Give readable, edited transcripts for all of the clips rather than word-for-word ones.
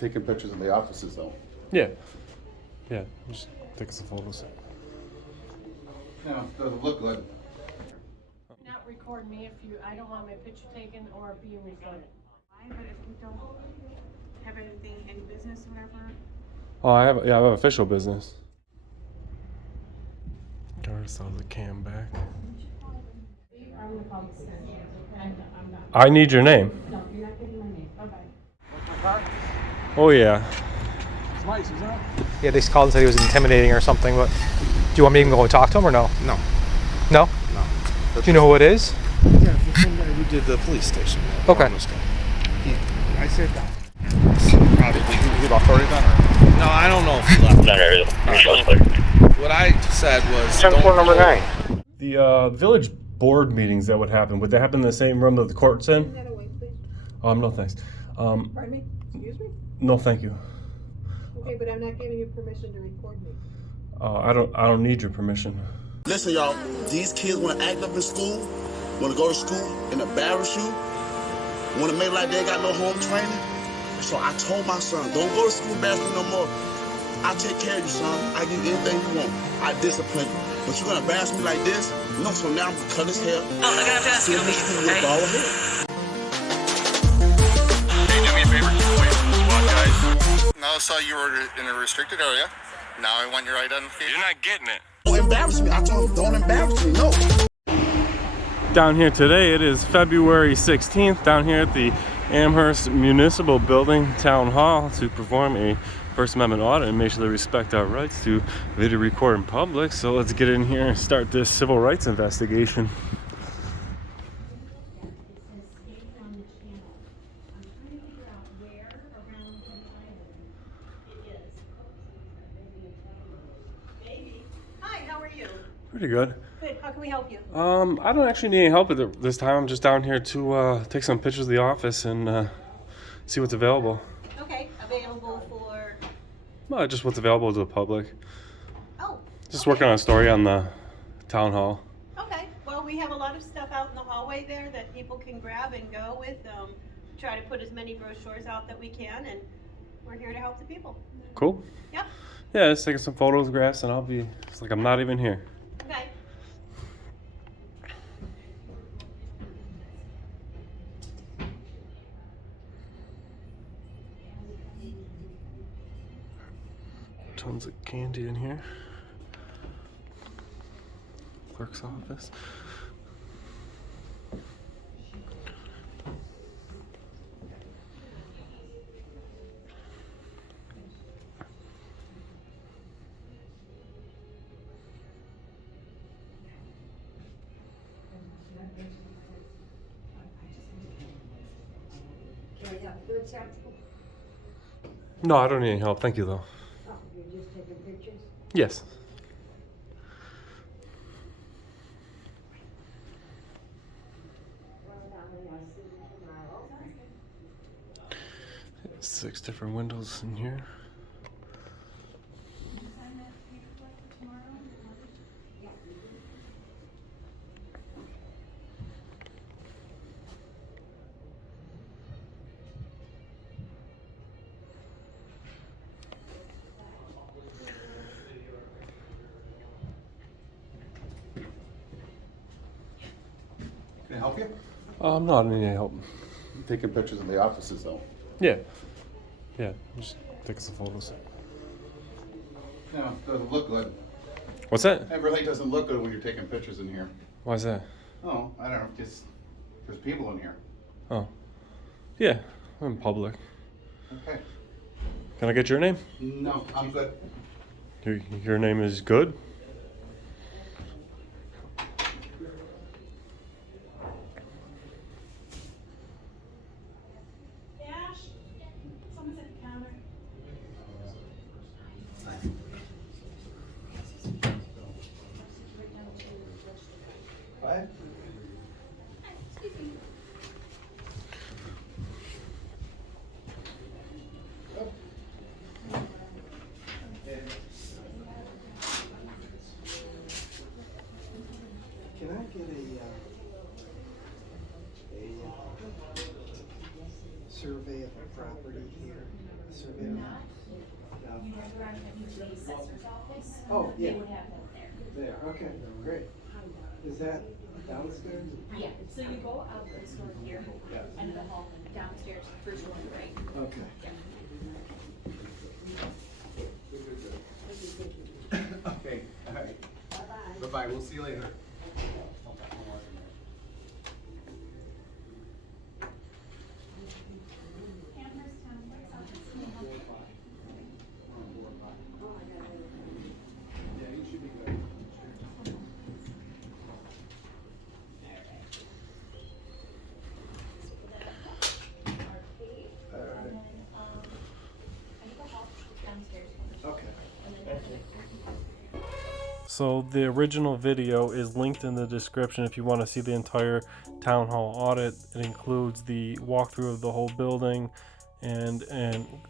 Taking pictures of the offices, though. Yeah. Yeah, just take some photos. No, doesn't look good. Not record me if you, I don't want my picture taken or being recorded. Why? But if we don't have anything, any business or whatever. Oh, I have official business. Guard saw the cam back. I'm gonna call the center. I'm not. I need your name. No, you're not getting my name. Bye-bye. Oh yeah. It's nice, isn't it? Yeah, they called and said he was intimidating or something, but do you want me to even go and talk to him or no? No. No? No. Do you know who it is? Yeah, the same guy who did the police station. Okay. I said that. Probably. He left already then, or? No, I don't know if he left. What I said was... Number 9. The village board meetings that would happen, would they happen in the same room that the court's in? That away, please. No thanks. Pardon me? Excuse me? No thank you. Okay, but I'm not giving you permission to record me. I don't need your permission. Listen, y'all, these kids want to act up in school, want to go to school and embarrass you, want to make like they got no home training. So I told my son, don't go to school embarrassing no more. I'll take care of you, son. I give you anything you want. I discipline you. But you're going to embarrass me like this? No, so now I'm going to cut his hair. Oh, I gotta ask you. Hey, Hey, do me a favor. Wait for the SWAT guys. Now I saw you were in a restricted area. Now I want your identification. You're not getting it. Don't embarrass me. I told him, don't embarrass me. No. Down here today, it is February 16th, down here at the Amherst Municipal Building Town Hall to perform a First Amendment audit and make sure they respect our rights to video record in public. So let's get in here and start this civil rights investigation. Hi, how are you? Pretty good. Good, how can we help you? I don't actually need any help at this time. I'm just down here to take some pictures of the office and see what's available. Okay, available for, Well, just what's available to the public. oh. Just okay. working on a story on the town hall. Okay, well, we have a lot of stuff out in the hallway there that people can grab and go with. Try to put as many brochures out that we can, and we're here to help the people. Cool. Yep, Yeah, just taking some photographs and I'll be, it's like I'm not even here. okay. Tons of candy in here. Clerk's office. No, I don't need any help. Thank you, though. Oh, you're just taking pictures? Yes. Six different windows in here. Can I help you? No, I don't need any help. Taking pictures of the offices, though. Yeah. Yeah, just take some photos. No, doesn't look good. What's that? It really doesn't look good when you're taking pictures in here. Why's that? Oh, I don't know, just, there's people in here. Oh. Yeah, I'm in public. Okay. Can I get your name? No, I'm good. Your name is Good? Someone's at the counter. What? assessor, yeah. Not, you know, direct them to the assessor's office. Oh, yeah. They would have them there. There, okay, great. Is that downstairs? Yeah, so you go out this door here, under the hall, downstairs, first one, right? Okay. Okay, all right. Bye-bye, we'll see you later. Yeah, you should be good. Okay. So the original video is linked in the description if you want to see the entire town hall audit. It includes the walkthrough of the whole building and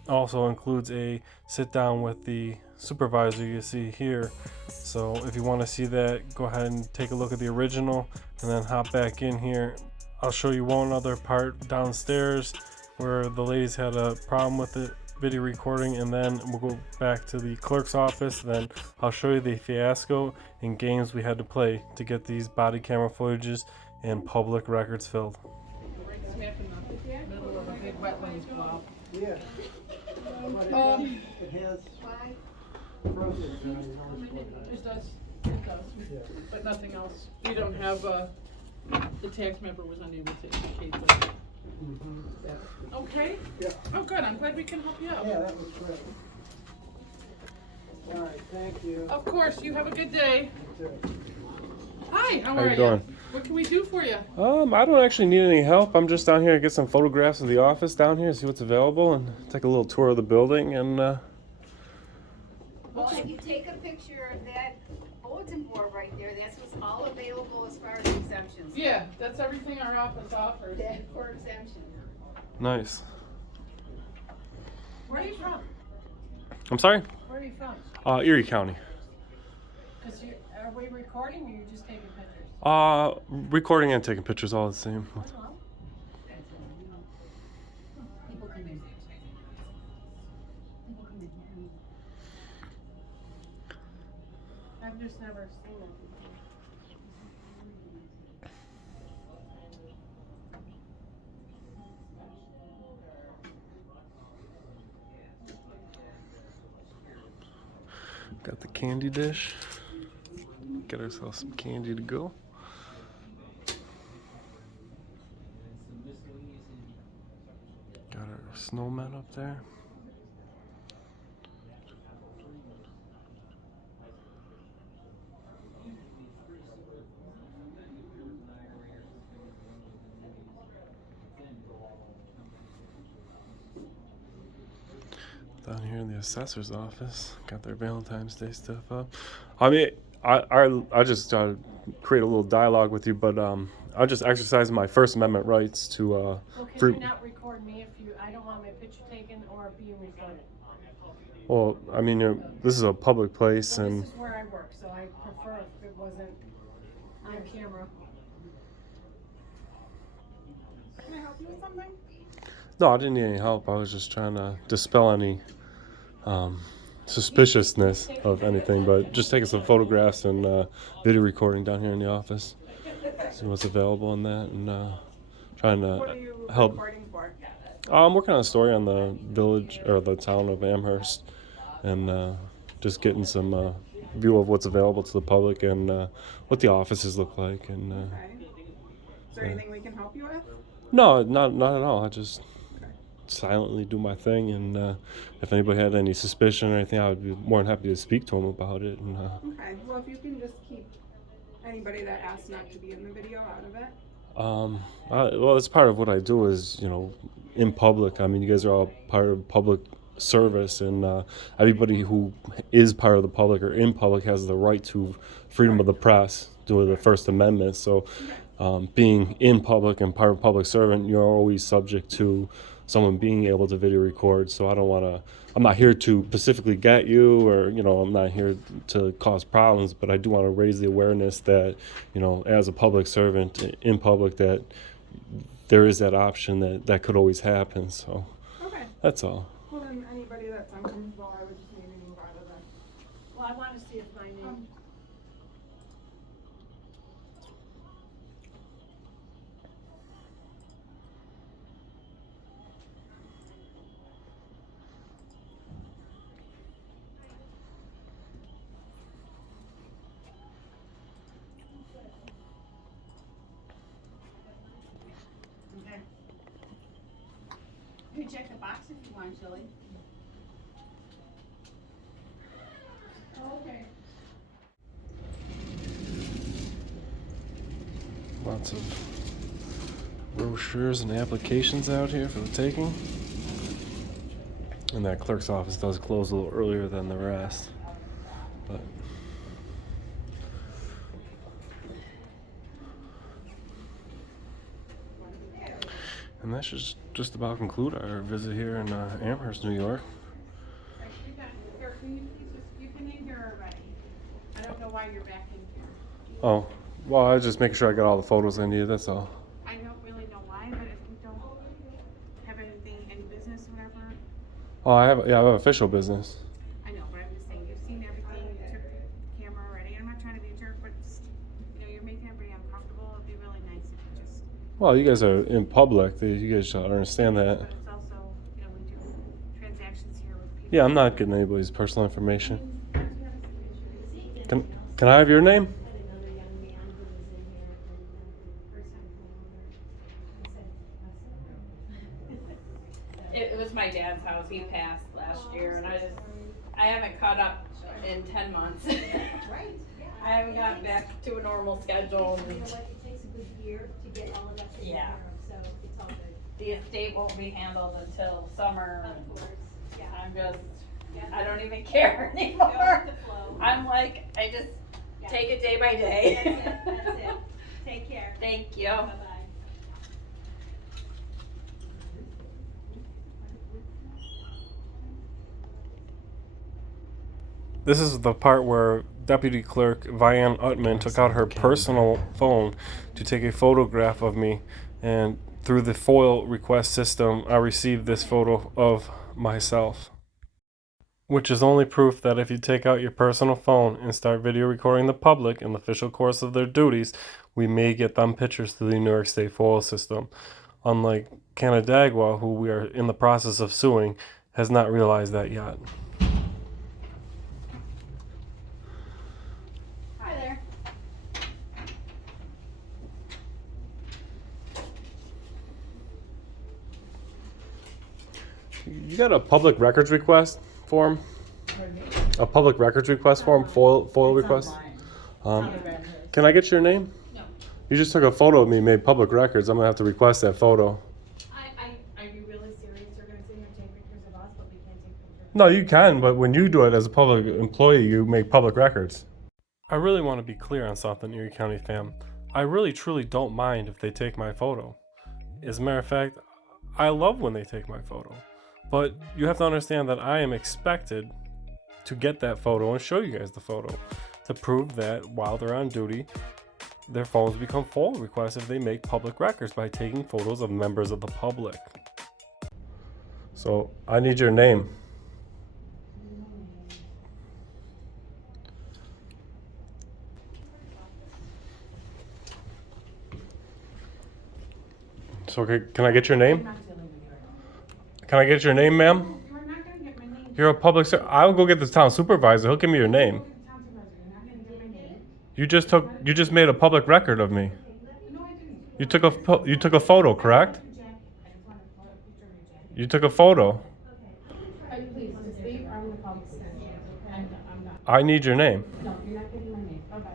also includes a sit down with the supervisor you see here. So if you want to see that, go ahead and take a look at the original and then hop back in here. I'll show you one other part downstairs where the ladies had a problem with it video recording, and then we'll go back to the clerk's office. Then I'll show you the fiasco and games we had to play to get these body camera footages and public records filled. Smack in the middle of a big wetlands blob. Yeah. But it has frozen. It does, Yeah. but nothing else. We don't have, the tax member was unable to indicate that. Okay? Yeah. Oh, good, I'm glad we can help you out. Yeah, that was great. All right, thank you. Of course, you have a good day. You too. Hi, how How are you doing? What can we do for you? I don't actually need any help. I'm just down here to get some photographs of the office down here, see what's available, and take a little tour of the building. And Well, if you take a picture of that bulletin board right there, that's what's all available as far as exemptions. Yeah, that's everything our office offers. That for exemption. nice. Where are you from? I'm sorry? Where are you from? Erie County. Because are we recording or you just taking pictures? Recording and taking pictures all the same. People come in. I've just never seen it. Got the candy dish. Get ourselves some candy to go. Got our snowman up there. Down here in the assessor's office, got their Valentine's Day stuff up. I mean, I just create a little dialogue with you, but I just exercise my First Amendment rights to. Well, can you not record me if I don't want my picture taken or being recorded? Well, I mean, this is a public place, Well, and this is where I work, so I prefer if it wasn't on camera. Can I help you with something? no, I didn't need any help. I was just trying to dispel any suspiciousness of anything, but just taking some photographs and video recording down here in the office. See what's available on that, and trying What are to you help. recording for? I'm working on a story on the village or the town of Amherst, and just getting some view of what's available to the public and what the offices look like. And Okay. Is there anything we can help you with? no, not at all. I just silently do my thing, and if anybody had any suspicion or anything, I would be more than happy to speak to them about it. And Okay, well, if you can just keep anybody that asks not to be in the video out of it. well, it's part of what I do is, in public. I mean, you guys are all part of public service, and everybody who is part of the public or in public has the right to freedom of the press due to the First Amendment. So being in public and part of public servant, you're always subject to someone being able to video record. So I'm not here to specifically get you, or, I'm not here to cause problems, but I do want to raise the awareness that, as a public servant in public, that there is that option that could always happen. So Okay. that's all. Well, then anybody can check the box if you want, Shelley. Okay. Lots of brochures and applications out here for the taking. And that clerk's office does close a little earlier than the rest. But and that should just about conclude our visit here in Amherst, New York. Sir, can you please just, you've been in here already. I don't know why you're back in here. Oh, well, I was just making sure I got all the photos I needed, that's all. I don't really know why, but if you don't have anything, any business, whatever. Oh, I have official business. I know, but I'm just saying, you've seen everything, you took the camera already. I'm not trying to be a jerk, but just, you're making everybody uncomfortable. It'd be really nice if you just. Well, you guys are in public. You guys should understand that. But it's also, we do transactions here with people. Yeah, I'm not getting anybody's personal information. Can I have your name? It was my dad's house. He passed last year, and I haven't caught up in 10 months. I haven't gotten back to a normal schedule. You know what, it takes a good year to get all of that taken care of, so it's all good. The estate won't be handled until summer. Of course, yeah. I don't even care anymore. I'm like, I just take it day by day. That's it. Take care. Thank you. Bye-bye. This is the part where Deputy Clerk Vianne Uthman took out her personal phone to take a photograph of me, and through the FOIL request system, I received this photo of myself. Which is only proof that if you take out your personal phone and start video recording the public in the official course of their duties, we may get them pictures through the New York State FOIL system. Unlike Canandaigua, who we are in the process of suing, has not realized that yet. Hi there. You got a public records request form? A public records request form? FOIL request? Can I get your name? No. You just took a photo of me, made public records. I'm gonna have to request that photo. Are you really serious? You're gonna sit here and take pictures of us, but we can't take pictures? No, you can, but when you do it as a public employee, you make public records. I really want to be clear on something, Erie County fam. I really truly don't mind if they take my photo. As a matter of fact, I love when they take my photo. But you have to understand that I am expected to get that photo and show you guys the photo to prove that while they're on duty, their phones become FOIL requests if they make public records by taking photos of members of the public. So I need your name. So can I get your name? Can I get your name, ma'am? You're not gonna get my name. You're a public ser- I'll go get the town supervisor. He'll give me your name. You're not gonna get my name. You just made a public record of me. No, I didn't. You took a photo, correct? Your jacket. I just want a picture of your jacket. You took a photo. Please, just leave. I'm gonna call the center. I'm not. I need your name. No, you're not getting my name. Bye-bye.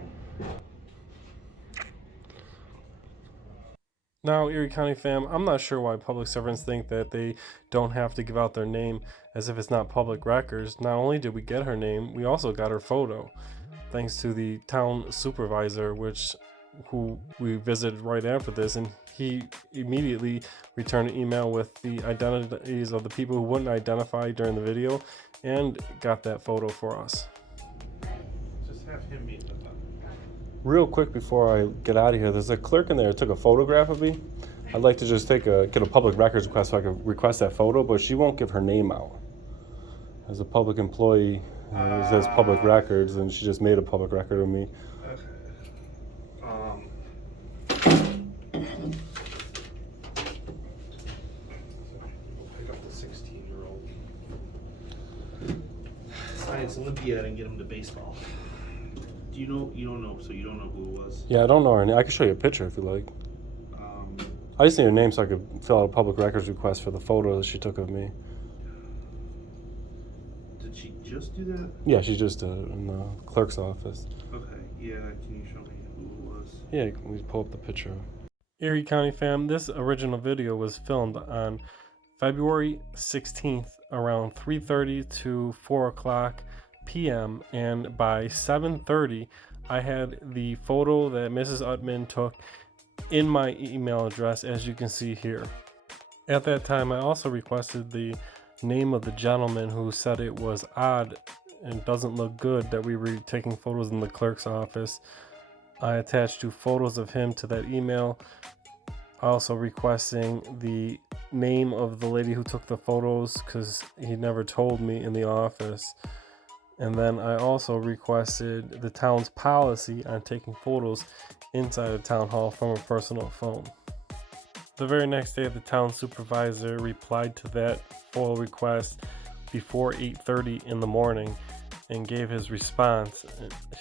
Now, Erie County fam, I'm not sure why public servants think that they don't have to give out their name as if it's not public records. Not only did we get her name, we also got her photo, thanks to the town supervisor, who we visited right after this, and he immediately returned an email with the identities of the people who wouldn't identify during the video, and got that photo for us. Just have him meet with them. Real quick before I get out of here, there's a clerk in there who took a photograph of me. I'd like to just get a public records request so I can request that photo, but she won't give her name out. As a public employee, it says public records, and she just made a public record of me. Pick up the 16-year-old science Olympiad and get him to baseball. Do you know? You don't know, so you don't know who it was. Yeah, I don't know her name. I can show you a picture if you like. I just need her name so I could fill out a public records request for the photo that she took of me. Did she just do that? Yeah, she just did it in the clerk's office. Okay, yeah, can you show me who it was? Yeah, we pull up the picture. Erie County fam, this original video was filmed on February 16th around 3:30 to 4 o'clock p.m. and by 7:30 I had the photo that Mrs. Uthman took in my email address, as you can see here. At that time I also requested the name of the gentleman who said it was odd and doesn't look good that we were taking photos in the clerk's office. I attached 2 photos of him to that email, also requesting the name of the lady who took the photos because he never told me in the office. And then I also requested the town's policy on taking photos inside the town hall from a personal phone. The very next day, the town supervisor replied to that FOIL request before 8:30 in the morning and gave his response.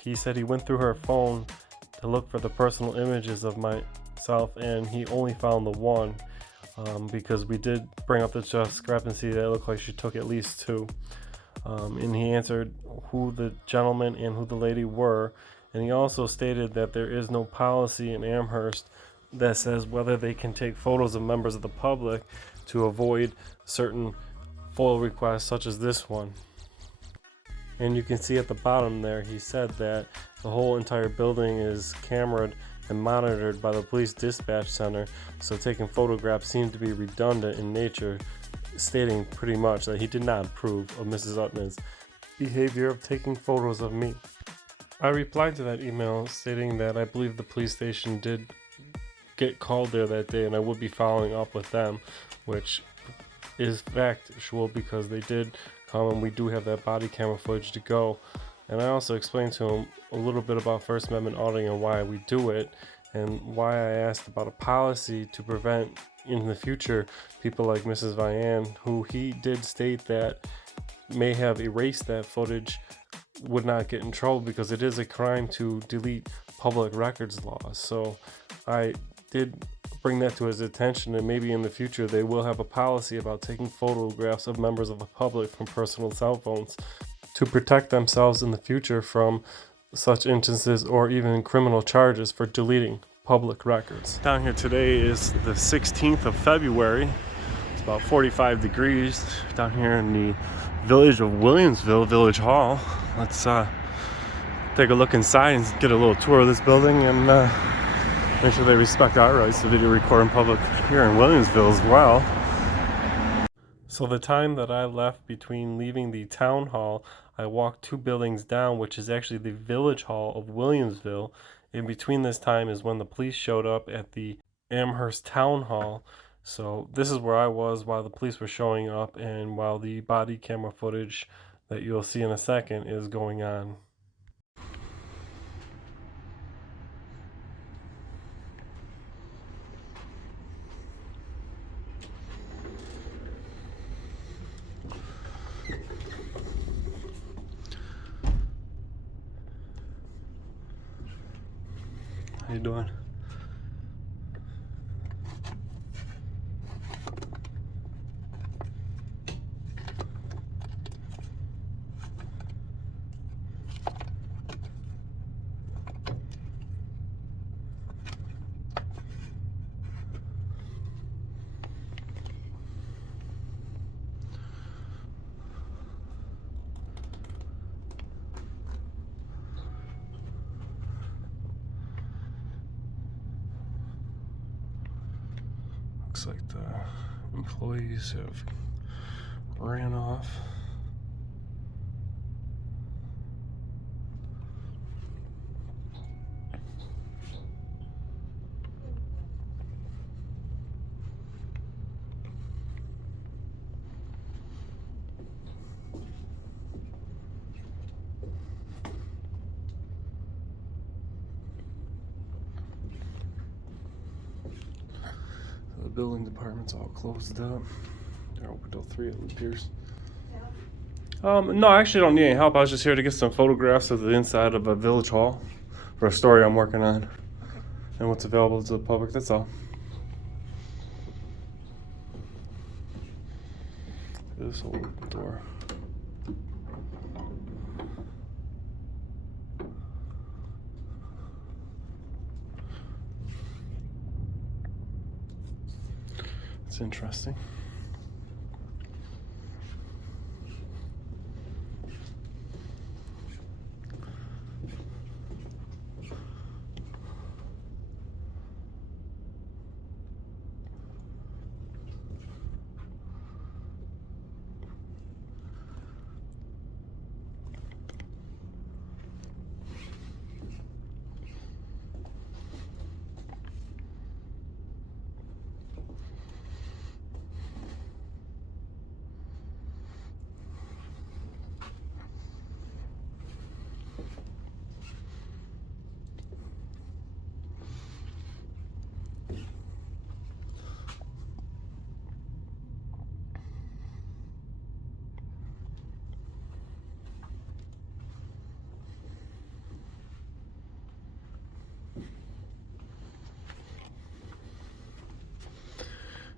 He said he went through her phone to look for the personal images of myself and he only found the one because we did bring up the discrepancy that it looked like she took at least 2. And he answered who the gentleman and who the lady were, and he also stated that there is no policy in Amherst that says whether they can take photos of members of the public to avoid certain FOIL requests such as this one. And you can see at the bottom there, he said that the whole entire building is cameraed and monitored by the police dispatch center, so taking photographs seemed to be redundant in nature, stating pretty much that he did not approve of Mrs. Uthman's behavior of taking photos of me. I replied to that email stating that I believe the police station did get called there that day and I would be following up with them, which is factual because they did come and we do have that body camera footage to go. And I also explained to him a little bit about First Amendment auditing and why we do it and why I asked about a policy to prevent in the future people like Mrs. Vianne, who he did state that may have erased that footage, would not get in trouble because it is a crime to delete public records laws. So I did bring that to his attention, and maybe in the future they will have a policy about taking photographs of members of the public from personal cell phones to protect themselves in the future from such instances or even criminal charges for deleting public records. Down here today is the 16th of February. It's about 45 degrees down here in the village of Williamsville, Village Hall. Let's take a look inside and get a little tour of this building and make sure they respect our rights to video record in public here in Williamsville as well. So the time that I left between leaving the town hall, I walked 2 buildings down, which is actually the Village Hall of Williamsville. In between this time is when the police showed up at the Amherst Town Hall. So this is where I was while the police were showing up and while the body camera footage that you'll see in a second is going on. How you doing? Looks like the employees have ran off. The building department's all closed up. They're open till 3, it appears. No, I actually don't need any help. I was just here to get some photographs of the inside of a village hall for a story I'm working on. And what's available to the public, that's all. this old door. It's interesting.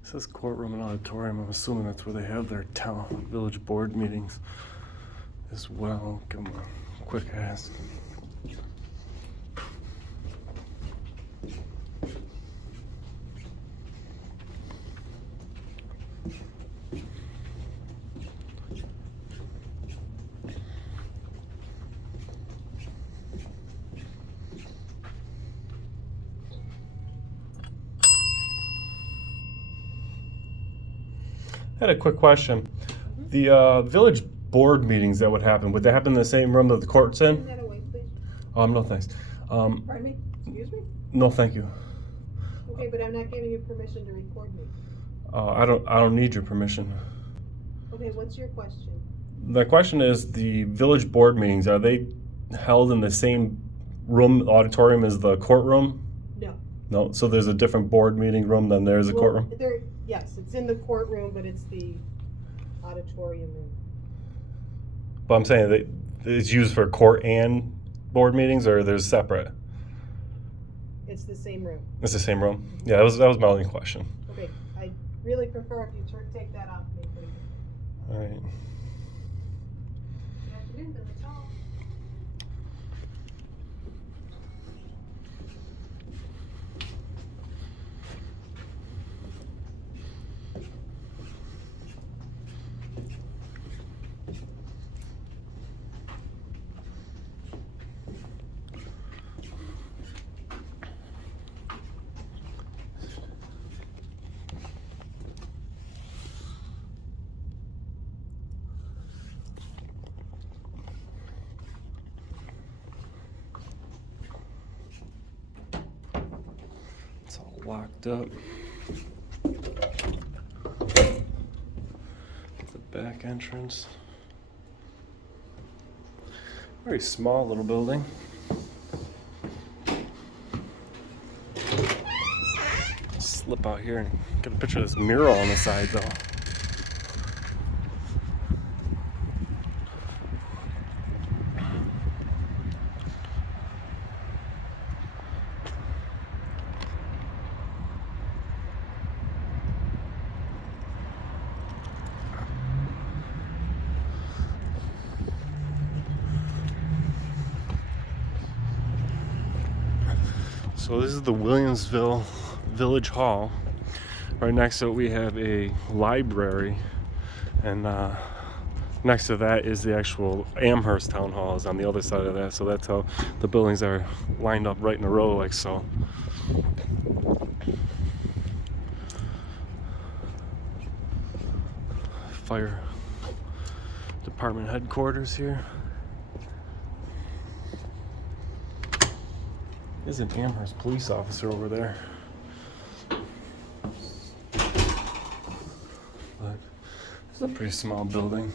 It says courtroom and auditorium. I'm assuming that's where they have their town village board meetings as well. Come on, quick ask. I had a quick question. The village board meetings that would happen, would they happen in the same room that the court's in? Turn that away, please. No thanks. Pardon me? Excuse me? No thank you. Okay, but I'm not giving you permission to record me. I don't need your permission. Okay, what's your question? The question is, the village board meetings, are they held in the same room, auditorium as the courtroom? No. No, so there's a different board meeting room than there's a courtroom? Yes, it's in the courtroom, but it's the auditorium room. But I'm saying that it's used for court and board meetings, or there's separate? It's the same room. It's the same room? Yeah, that was my only question. Okay, I really prefer if you take that off me, please. All right. Good afternoon, Village Hall. It's all locked up. The back entrance. Very small little building. Slip out here and get a picture of this mural on the side though. So this is the Williamsville Village Hall. Right next to it we have a library, and next to that is the actual Amherst Town Hall is on the other side of that. So that's how the buildings are lined up right in a row like so. Fire department headquarters here. There's an Amherst police officer over there. But it's a pretty small building.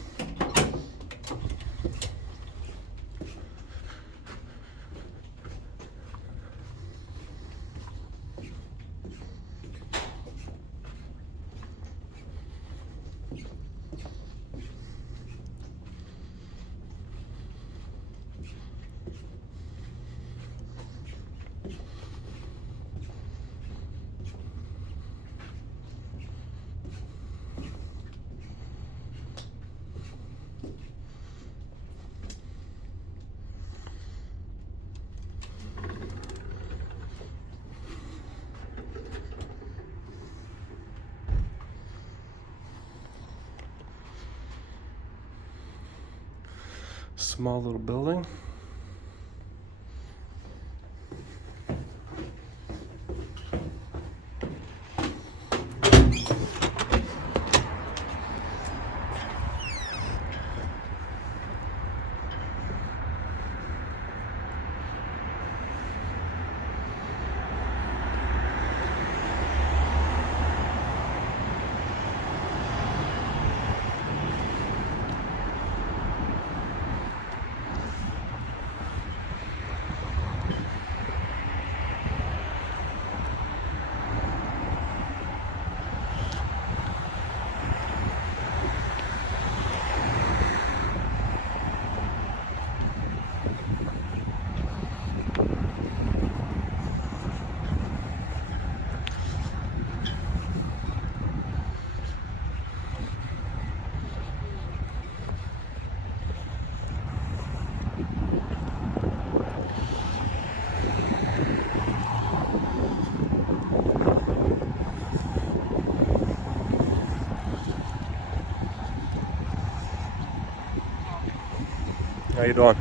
small little building. How you doing?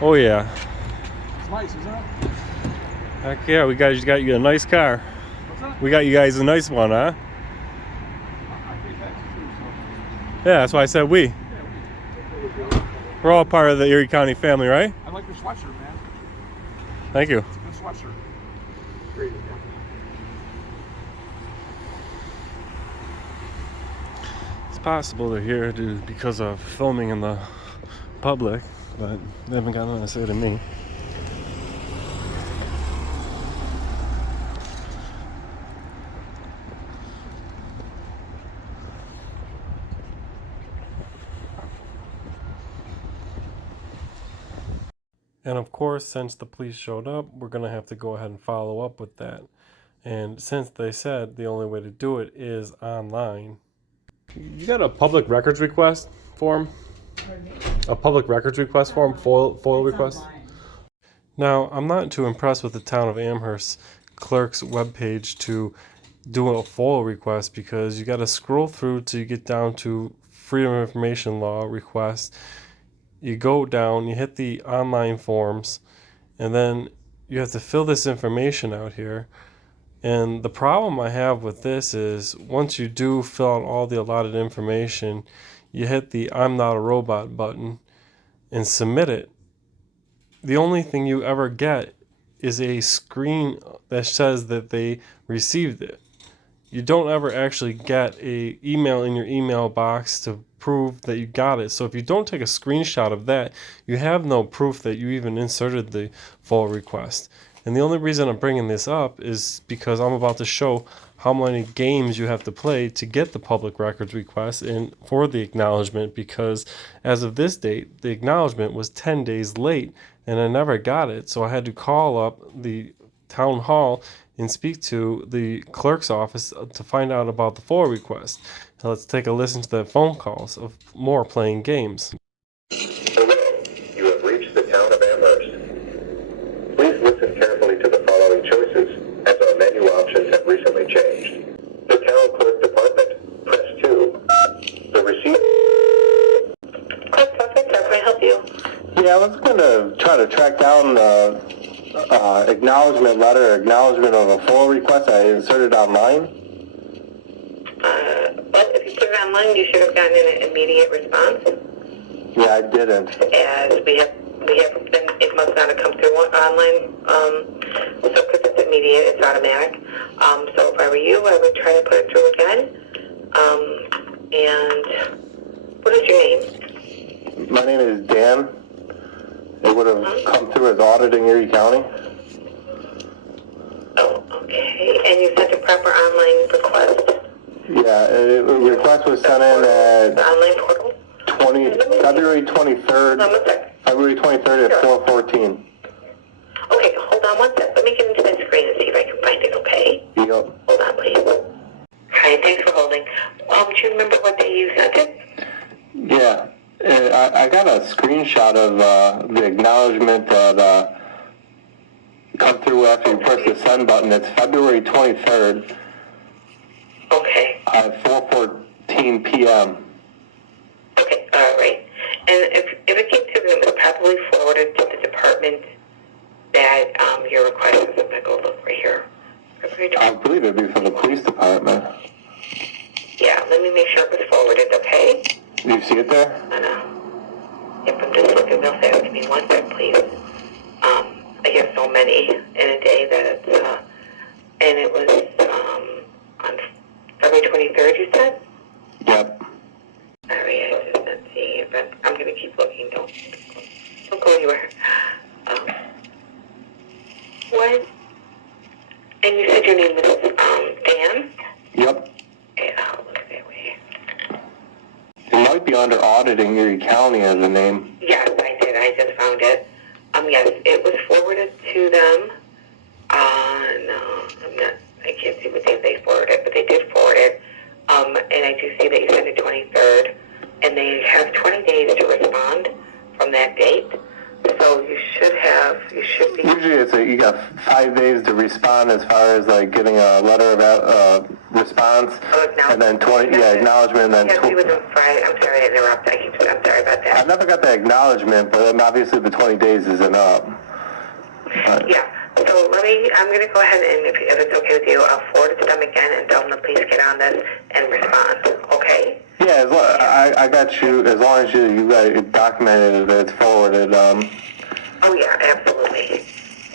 Oh yeah. It's nice, isn't it? Heck yeah, we got you a nice car. What's that? We got you guys a nice one, huh? Yeah, that's why I said we. We're all part of the Erie County family, right? I like your sweatshirt, man. Thank you. It's a good sweatshirt. Great. It's possible they're here because of filming in the public, but they haven't got nothing to say to me. And of course, since the police showed up, we're going to have to go ahead and follow up with that. And since they said the only way to do it is online. You got a public records request form? A public records request form? FOIL request? Now, I'm not too impressed with the town of Amherst clerk's webpage to do a FOIL request because you got to scroll through till you get down to Freedom of Information Law request. You go down, you hit the online forms, and then you have to fill this information out here. And the problem I have with this is once you do fill out all the allotted information, you hit the I'm not a robot button and submit it. The only thing you ever get is a screen that says that they received it. You don't ever actually get an email in your email box to prove that you got it. So if you don't take a screenshot of that, you have no proof that you even inserted the FOIL request. And the only reason I'm bringing this up is because I'm about to show how many games you have to play to get the public records request and for the acknowledgement, because as of this date, the acknowledgement was 10 days late and I never got it. So I had to call up the town hall and speak to the clerk's office to find out about the FOIL request. Now let's take a listen to the phone calls of more playing games. You have reached the town of Amherst. Please listen carefully to the following choices, as our menu options have recently changed. The town clerk department, press 2. The receiver. Clerk's office, how can I help you? Yeah, I was going to try to track down the acknowledgement letter, acknowledgement of a FOIL request I inserted online. Well, if you put it online, you should have gotten an immediate response. Yeah, I didn't. As we have been, it must not have come through online. So because it's immediate, it's automatic. So if I were you, I would try to put it through again. And what is your name? My name is Dan. It would have come through as auditing Erie County. Oh, okay. And you sent a proper online request? Yeah, the request was sent in at the online portal? February 23rd. February 23rd at 4:14. on one sec. Let me get into that screen and see if I can find it, okay? Yep. Hold on, please. Hi, thanks for holding. Do you remember what day you sent it? Yeah. I got a screenshot of the acknowledgement that come through after you press the send button. It's February 23rd. Okay. At 4:14 p.m. Okay, all right. And if it came to them, it's probably forwarded to the department that your request is. I'm going to go look right here. I believe it'd be from the police department. Yeah, let me make sure it was forwarded, okay? You see it there? I know. Yep, I'm just looking real fast. Give me one sec, please. I get so many in a day that it's, and it was on February 23rd, you said? Yep. All right, I just not seeing it, but I'm going to keep looking. Don't go anywhere. What? And you said your name was Dan? Yep. Okay, I'll look that way. It might be under auditing Erie County as a name. Yes, I did. I just found it. Yes, it was forwarded to them on, I can't see what day they forwarded it, but they did forward it. And I do see that you sent it 23rd, and they have 20 days to respond from that date. So you should be. Usually you got 5 days to respond as far as like getting a letter of response, and then 20, acknowledgement, and then. Yes, he was on Friday. I'm sorry to interrupt. I'm sorry about that. I never got the acknowledgement, but obviously the 20 days isn't up. Yeah. So I'm going to go ahead and if it's okay with you, I'll forward it to them again and tell them to please get on this and respond. Okay? Yeah, I got you. As long as you got it documented that it's forwarded. Oh yeah, absolutely.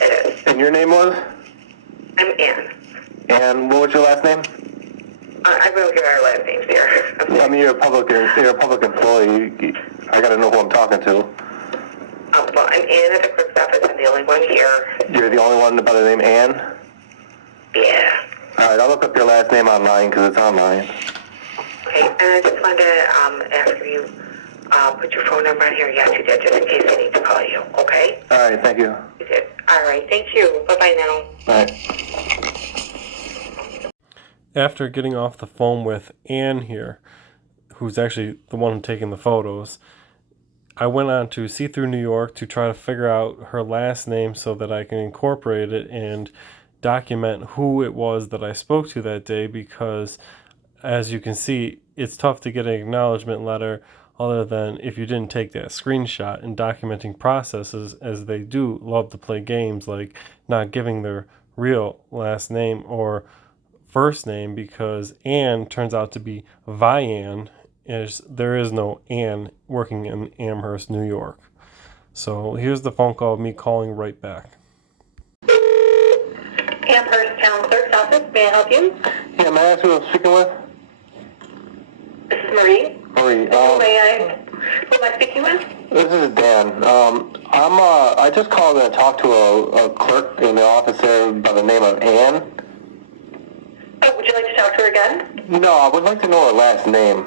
It is. And your name was? I'm Ann. And what was your last name? I will give our last names here. I mean, you're a public employee. I got to know who I'm talking to. Well, I'm Ann at the clerk's office. I'm the only one here. You're the only one by the name Ann? Yeah. All right, I'll look up your last name online because it's online. Okay, and I just wanted to ask if you put your phone number on here. Yes, you did, just in case I need to call you. Okay? All right, thank you. You did. All right, thank you. Bye-bye now. All right. After getting off the phone with Ann here, who's actually the one taking the photos, I went on to See Through New York to try to figure out her last name so that I can incorporate it and document who it was that I spoke to that day, because as you can see, it's tough to get an acknowledgement letter other than if you didn't take that screenshot. And documenting processes, as they do love to play games like not giving their real last name or first name, because Ann turns out to be Vianne, as there is no Ann working in Amherst, New York. So here's the phone call of me calling right back. Amherst Town Clerk's office, may I help you? Yeah, may I ask who I'm speaking with? This is Marie. Marie. Who am I speaking with? This is Dan. I just called and talked to a clerk in the office there by the name of Ann. Oh, would you like to talk to her again? No, I would like to know her last name.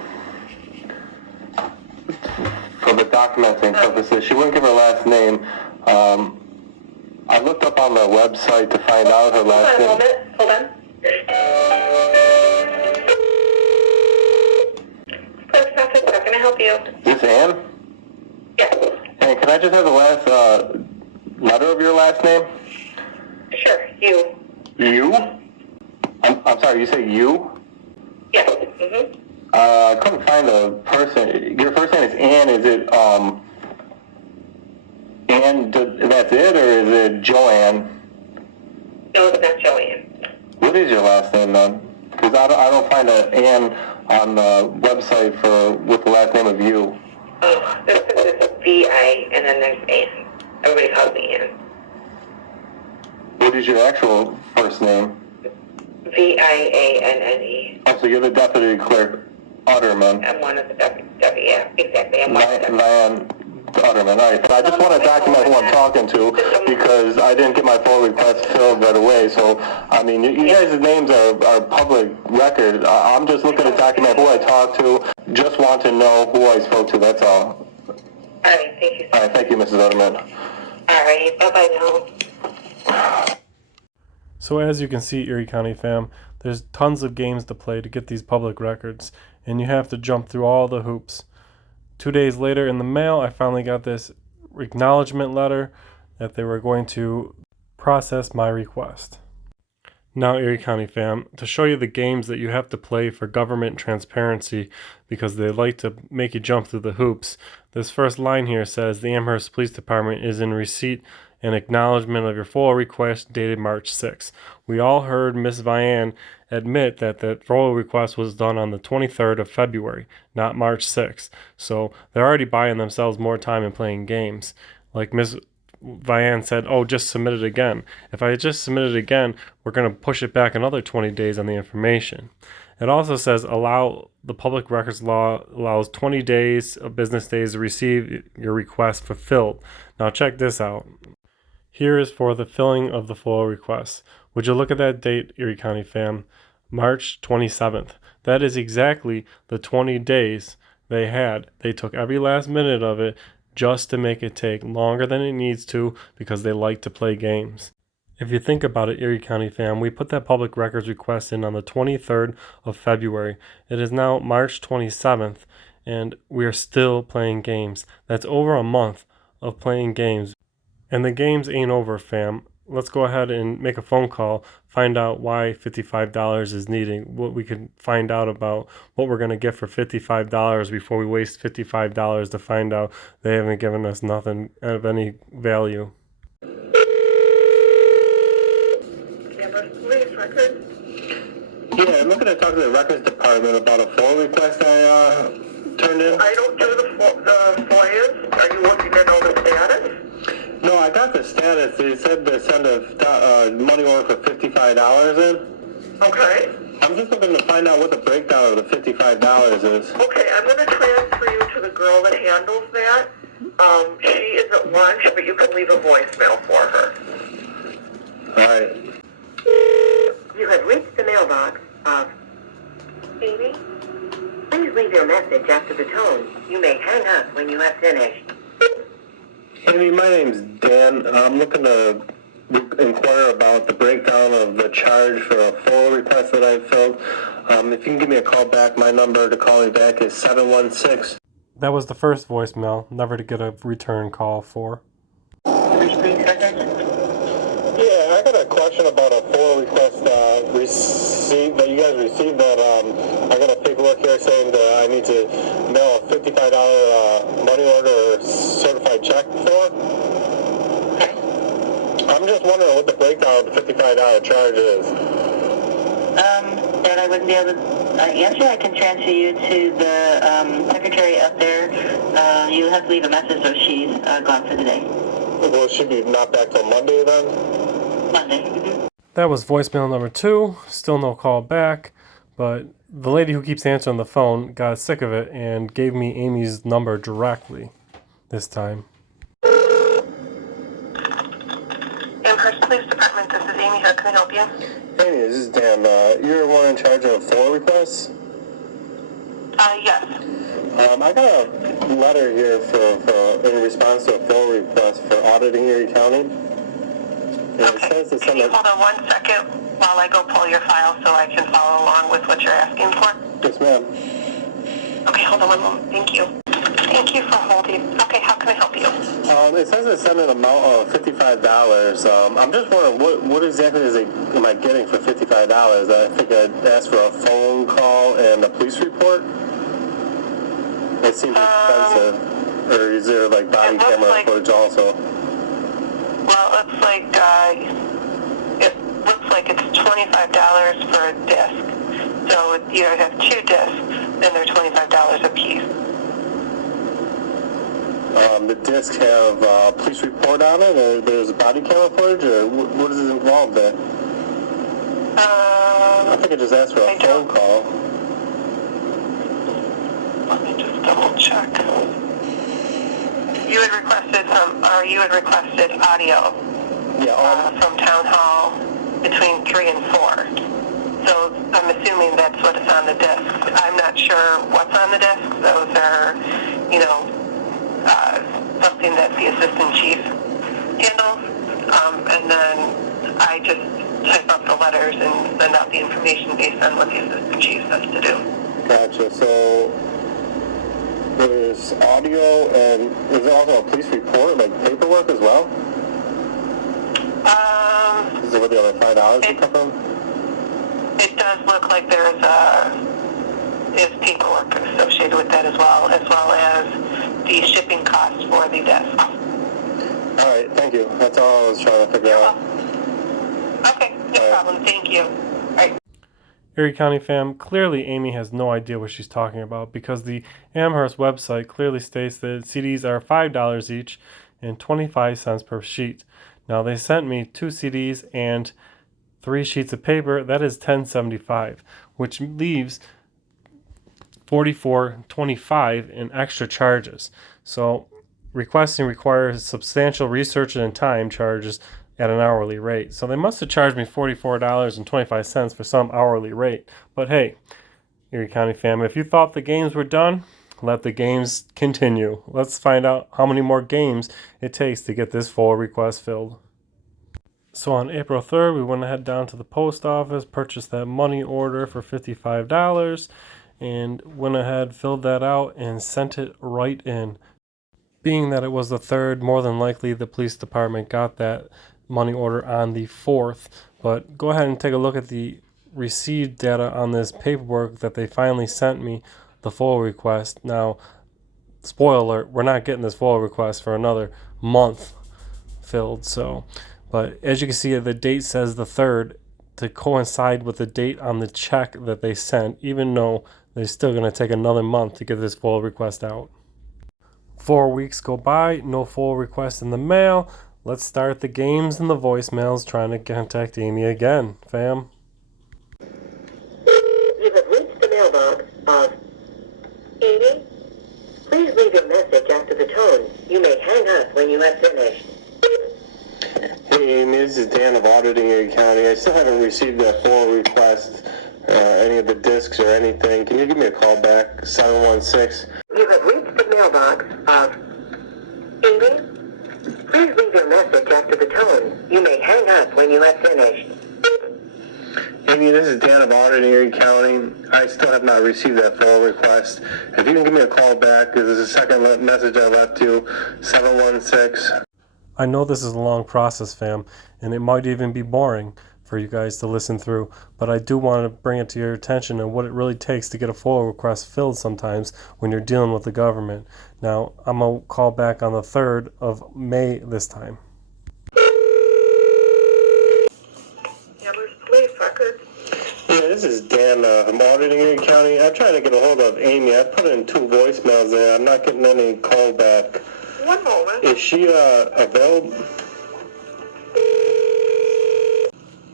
For the documenting purposes. She wouldn't give her last name. I looked up on the website to find out her last name. Hold on. Clerk's office, how can I help you? Is this Ann? Yes. And can I just have the last letter of your last name? Sure, you. You? I'm sorry, you say you? Yes. Mm-hmm. I couldn't find the person. Your first name is Ann. Is it, Ann, that's it, or is it Joanne? No, it's not Joanne. What is your last name, then? Because I don't find an Ann on the website with the last name of you. Oh, this is V-I, and then there's Ann. Everybody calls me Ann. What is your actual first name? V-I-A-N-N-E. Oh, so you're the deputy clerk, Uthman. I'm one of the yeah, exactly. I'm one of the Vianne Uthman. All right, so I just want to document who I'm talking to because I didn't get my full request filled right away. So, I mean, you guys' names are public record. I'm just looking to document who I talked to. Just want to know who I spoke to, that's all. All right, thank you. All right, thank you, Mrs. Uthman. All right, bye-bye now. So as you can see, Erie County fam, there's tons of games to play to get these public records, and you have to jump through all the hoops. 2 days later in the mail, I finally got this acknowledgement letter that they were going to process my request. Now, Erie County fam, to show you the games that you have to play for government transparency, because they like to make you jump through the hoops, this first line here says, the Amherst Police Department is in receipt and acknowledgement of your FOIA request dated March 6. We all heard Miss Vianne admit that the FOIA request was done on the 23rd of February, not March 6. So they're already buying themselves more time in playing games. Like Miss Vianne said, oh, just submit it again. If I just submit it again, we're going to push it back another 20 days on the information. It also says the public records law allows 20 days of business days to receive your request fulfilled. Now check this out. Here is for the filling of the FOIA request. Would you look at that date, Erie County fam? March 27th. That is exactly the 20 days they had. They took every last minute of it just to make it take longer than it needs to because they like to play games. If you think about it, Erie County fam, we put that public records request in on the 23rd of February. It is now March 27th, and we are still playing games. That's over a month of playing games. And the games ain't over, fam. Let's go ahead and make a phone call, find out why $55 is needed, what we can find out about what we're going to get for $55 before we waste $55 to find out they haven't given us nothing of any value. Yeah, I'm looking to talk to the records department about a FOIA request I turned in. I don't do the FOIAs. Are you looking to know the status? No, I got the status. They said to send a money order for $55 in. Okay. I'm just looking to find out what the breakdown of the $55 is. Okay, I'm going to transfer you to the girl that handles that. She is at lunch, but you can leave a voicemail for her. All right. You have reached the mailbox of Amy. Please leave your message after the tone. You may hang up when you have finished. Amy, my name's Dan. I'm looking to inquire about the breakdown of the charge for a FOIA request that I filled. If you can give me a call back, my number to call me back is 716. That was the first voicemail, never to get a return call for. Yeah, I got a question about a FOIA request that you guys received that I got a paperwork here saying that I need to mail a $55 money order or certified check for. I'm just wondering what the breakdown of the $55 charge is. That I wouldn't be able to answer. I can transfer you to the secretary up there. You'll have to leave a message so she's gone for the day. Will she be not back till Monday then? Monday. Mm-hmm. That was voicemail number 2. Still no call back, but the lady who keeps answering the phone got sick of it and gave me Amy's number directly this time. Amherst Police Department, this is Amy. How can I help you? Amy, this is Dan. You're one in charge of FOIA requests? Yes. I got a letter here in response to a FOIA request for auditing Erie County. And it says to Can you hold on 1 second while I go pull your file so I can follow along with what you're asking for? Yes, ma'am. Okay, hold on 1 moment. Thank you. Thank you for holding. Okay, how can I help you? It says to send an amount of $55. I'm just wondering what exactly am I getting for $55? I think I'd asked for a phone call and a police report. It seems expensive. Or is there like body camera footage also? Well, it looks like it's $25 for a disc. So you have 2 discs, then they're $25 a piece. The discs have a police report on it, or there's body camera footage, or what is involved there? I think I just asked for a phone call. Let me just double check. You had requested audio. Yeah, from Town Hall between 3 and 4. So I'm assuming that's what's on the disc. I'm not sure what's on the disc. Those are, something that the assistant chief handles. And then just type up the letters and send out the information based on what the assistant chief says to do. Gotcha. So there's audio and is there also a police report, like paperwork as well? Is it where the other $5 would come from? It does look like there's is paperwork associated with that as well as the shipping costs for the desk. All right, thank you. That's all I was trying to figure out. Okay, no problem. Thank you. All right. Erie County fam, clearly Amy has no idea what she's talking about because the Amherst website clearly states that CDs are $5 each and 25 cents per sheet. Now they sent me 2 CDs and 3 sheets of paper. That is $10.75, which leaves $44.25 in extra charges. So requesting requires substantial research and time charges at an hourly rate. So they must have charged me $44.25 for some hourly rate. But hey, Erie County family, if you thought the games were done, let the games continue. Let's find out how many more games it takes to get this full request filled. So on April 3rd, we went ahead down to the post office, purchased that money order for $55, and went ahead, filled that out, and sent it right in. Being that it was the 3rd, more than likely the police department got that money order on the 4th. But go ahead and take a look at the received data on this paperwork that they finally sent me, the full request. Now, spoiler alert, we're not getting this full request for another month filled. But as you can see, the date says the 3rd to coincide with the date on the check that they sent, even though they're still going to take another month to get this full request out. 4 weeks go by, no full request in the mail. Let's start the games and the voicemails trying to contact Amy again, fam. You have reached the mailbox of Amy. Please leave your message after the tone. You may hang up when you have finished. Hey Amy, this is Dan of Auditing Erie County. I still haven't received that full request, any of the discs or anything. Can you give me a call back? 716. You have reached the mailbox of Amy. Please leave your message after the tone. You may hang up when you have finished. Amy, this is Dan of Auditing Erie County. I still have not received that full request. If you can give me a call back, this is the second message I left you, 716. I know this is a long process, fam, and it might even be boring for you guys to listen through, but I do want to bring it to your attention and what it really takes to get a full request filled sometimes when you're dealing with the government. Now, I'm going to call back on the 3rd of May this time. Amherst Police Records. Yeah, this is Dan from Auditing Erie County. I'm trying to get a hold of Amy. I put in 2 voicemails there. I'm not getting any call back. One moment. Is she available?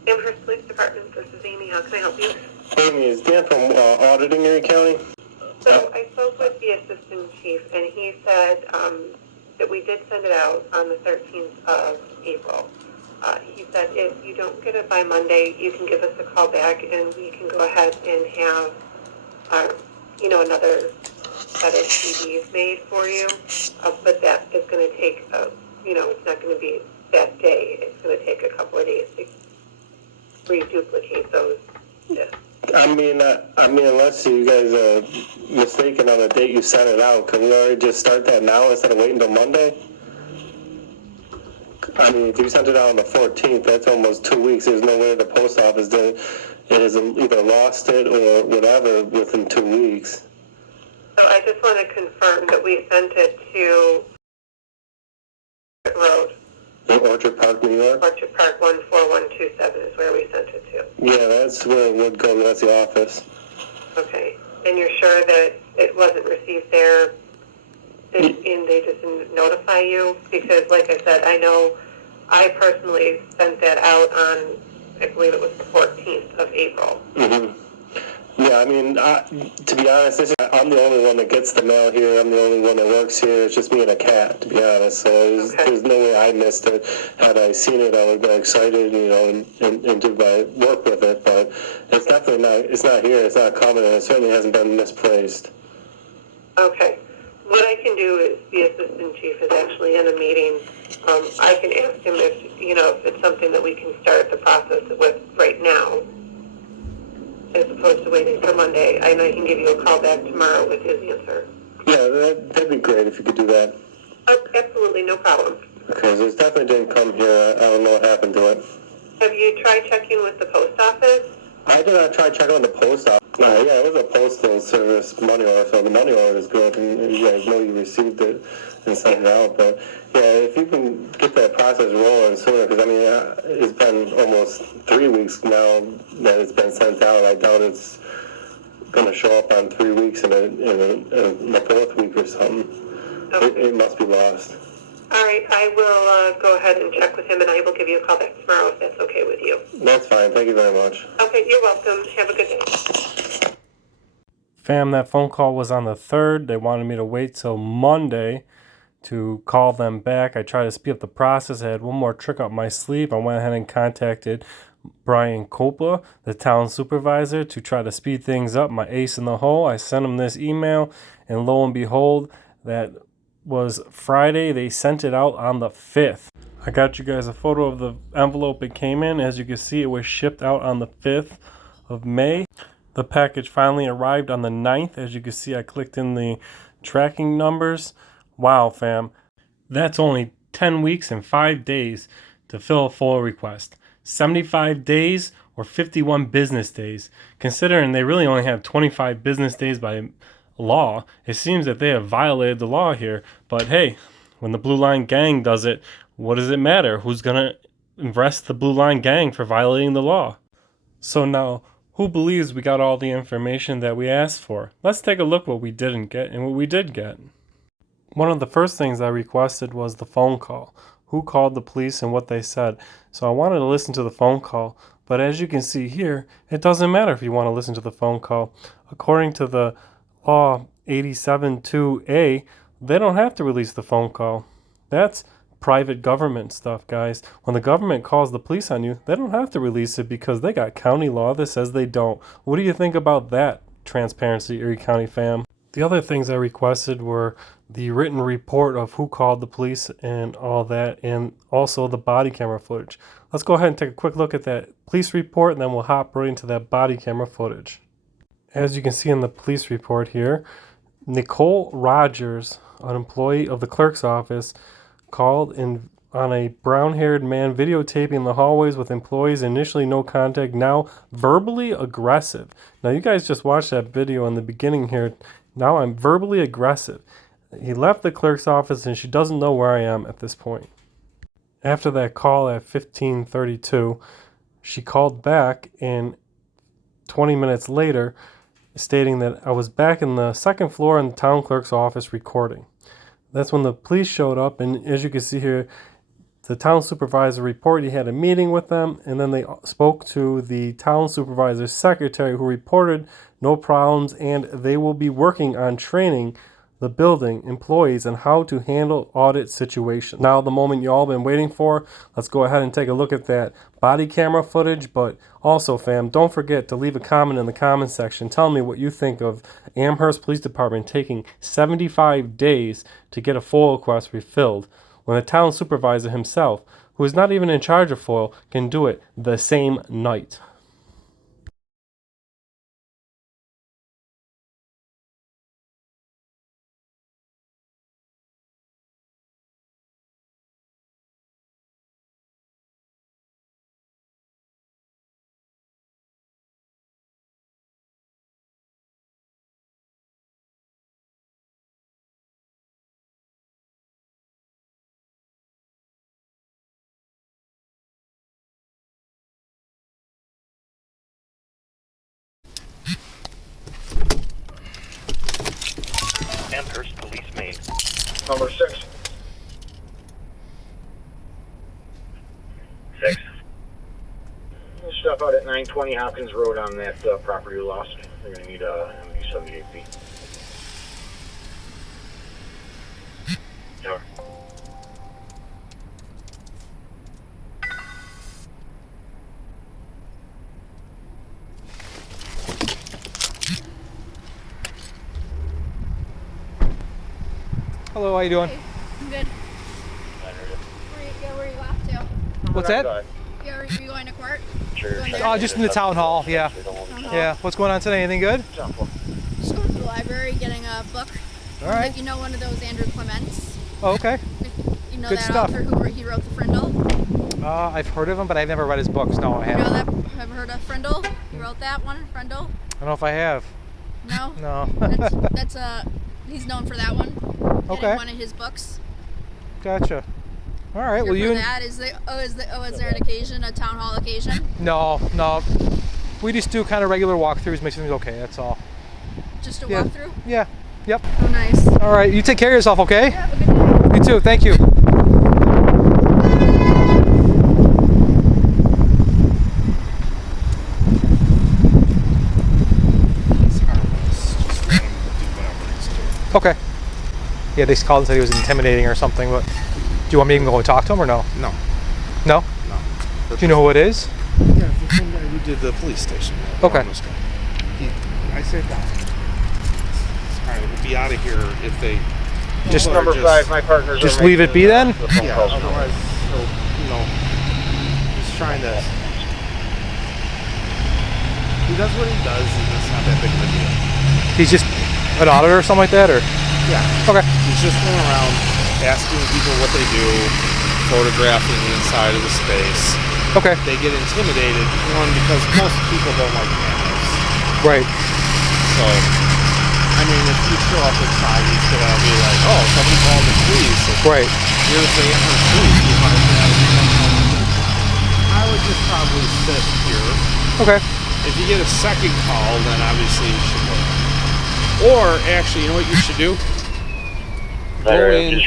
Amherst Police Department, this is Amy. How can I help you? Amy, is Dan from Auditing Erie County? So I spoke with the assistant chief, and he said that we did send it out on the 13th of April. He said if you don't get it by Monday, you can give us a call back, and we can go ahead and have, another set of CDs made for you. But that is going to take, it's not going to be that day. It's going to take a couple of days to reduplicate those discs. I mean, unless you guys are mistaken on the date you sent it out, can we already just start that now instead of waiting until Monday? I mean, if you sent it out on the 14th, that's almost 2 weeks. There's no way the post office did it has either lost it or whatever within 2 weeks. So I just want to confirm that we sent it to Road. In Orchard Park, New York? Orchard Park 14127 is where we sent it to. Yeah, that's where it would go. That's the office. Okay. And you're sure that it wasn't received there and they just didn't notify you? Because, like I said, I know I personally sent that out on, I believe it was the 14th of April. Mm-hmm. Yeah, I mean, to be honest, I'm the only one that gets the mail here. I'm the only one that works here. It's just me and a cat, to be honest. So there's no way I missed it. Had I seen it, I would have been excited, and do my work with it. But it's definitely not. It's not here. It's not coming, and it certainly hasn't been misplaced. Okay. What I can do is, the assistant chief is actually in a meeting. I can ask him if it's something that we can start the process with right now, as opposed to waiting for Monday. And I can give you a call back tomorrow with his answer. Yeah, that'd be great if you could do that. Oh, absolutely, no problem. Because it definitely didn't come here. I don't know what happened to it. Have you tried checking with the post office? I did not try checking with the post office. Yeah, it was a postal service money order, so the money order is good, and you guys know you received it and sent it out. But yeah, if you can get that process rolling sooner, because I mean, it's been almost 3 weeks now that it's been sent out. I doubt it's going to show up on 3 weeks in the fourth week or something. Okay. It must be lost. All right, I will go ahead and check with him, and I will give you a call back tomorrow if that's okay with you. That's fine. Thank you very much. Okay, you're welcome. Have a good day. Fam, that phone call was on the 3rd. They wanted me to wait till Monday to call them back. I tried to speed up the process. I had one more trick up my sleeve. I went ahead and contacted Brian Coppola, the town supervisor, to try to speed things up. My ace in the hole. I sent him this email, and lo and behold, that was Friday. They sent it out on the 5th. I got you guys a photo of the envelope it came in. As you can see, it was shipped out on the 5th of May. The package finally arrived on the 9th. As you can see, I clicked in the tracking numbers. Wow, fam. That's only 10 weeks and 5 days to fill a FOIA request. 75 days or 51 business days. Considering they really only have 25 business days by law, it seems that they have violated the law here. But hey, when the Blue Line Gang does it, what does it matter? Who's gonna arrest the Blue Line Gang for violating the law? So now, who believes we got all the information that we asked for? Let's take a look what we didn't get and what we did get. One of the first things I requested was the phone call. Who called the police and what they said. So I wanted to listen to the phone call, but as you can see here, it doesn't matter if you want to listen to the phone call. According to the Law 87-2A, they don't have to release the phone call. That's private government stuff, guys. When the government calls the police on you, they don't have to release it because they got county law that says they don't. What do you think about that, transparency, Erie County fam? The other things I requested were the written report of who called the police and all that, and also the body camera footage. Let's go ahead and take a quick look at that police report, and then we'll hop right into that body camera footage. As you can see in the police report here, Nicole Rogers, an employee of the clerk's office, called in on a brown-haired man videotaping the hallways with employees, initially no contact, now verbally aggressive. Now you guys just watched that video in the beginning here. Now I'm verbally aggressive. He left the clerk's office and she doesn't know where I am at this point. After that call at 15:32, she called back, and 20 minutes later, stating that I was back in the second floor in the town clerk's office recording. That's when the police showed up, and as you can see here, the town supervisor reported he had a meeting with them, and then they spoke to the town supervisor's secretary, who reported no problems, and they will be working on training the building employees on how to handle audit situations. Now, the moment you all been waiting for, let's go ahead and take a look at that body camera footage. But also, fam, don't forget to leave a comment in the comment section. Tell me what you think of Amherst Police Department taking 75 days to get a FOIL request refilled, when the town supervisor himself, who is not even in charge of FOIL, can do it the same night. Amherst Police Main. Number 6. 6. Stuff out at 920 Hopkins Road on that property we lost. They're going to need MD 78 feet. Sure. Hello, how you doing? I'm good. Where are you off to? What's that? Yeah, are you going to court? Oh, just in the town hall, yeah. Yeah, what's going on today? Anything good? Just going to the library, getting a book. All right. Like, you know, one of those Andrew Clements. Oh, okay. You know Good that stuff. author he wrote the Frindle? I've heard of him, but I've never read his books. No, I You know haven't. that? Have you heard of Frindle? He wrote that one, Frindle? I don't know if I have. No? No. that's he's known for that one. Okay. Getting one of his books. Gotcha. All right. Well, Here you. for that is there an occasion, a town hall occasion? No. We just do kind of regular walkthroughs, make sure things okay. That's all. Just a Yeah. walkthrough? Yeah. Yep. Oh, nice. All right. You take care of yourself, okay? Yeah, have a good day. You too. Thank you. Okay. Yeah, they called and said he was intimidating or something, but do you want me to go and talk to him or no? No. No? No. Do you know who it is? Yeah, the same guy who did the police station. Okay. I said that. All right, we'll be out of here if they. Just Number 5, my partners. Just leave it be then? Yeah, otherwise, he'll, you know, he's trying to. He does what he does, and it's not that big of a deal. He's just an auditor or something like that, or? Yeah. Okay. He's just going around asking people what they do, photographing the inside of the space. Okay. They get intimidated, one, because most people don't like cameras. Right. So, I mean, if you show up inside, he's going to be like, oh, somebody called the police. Right. Here's the Amherst police. I would just probably sit here. Okay. If you get a second call, then obviously you should go. Or, actually, you know what you should do? Go in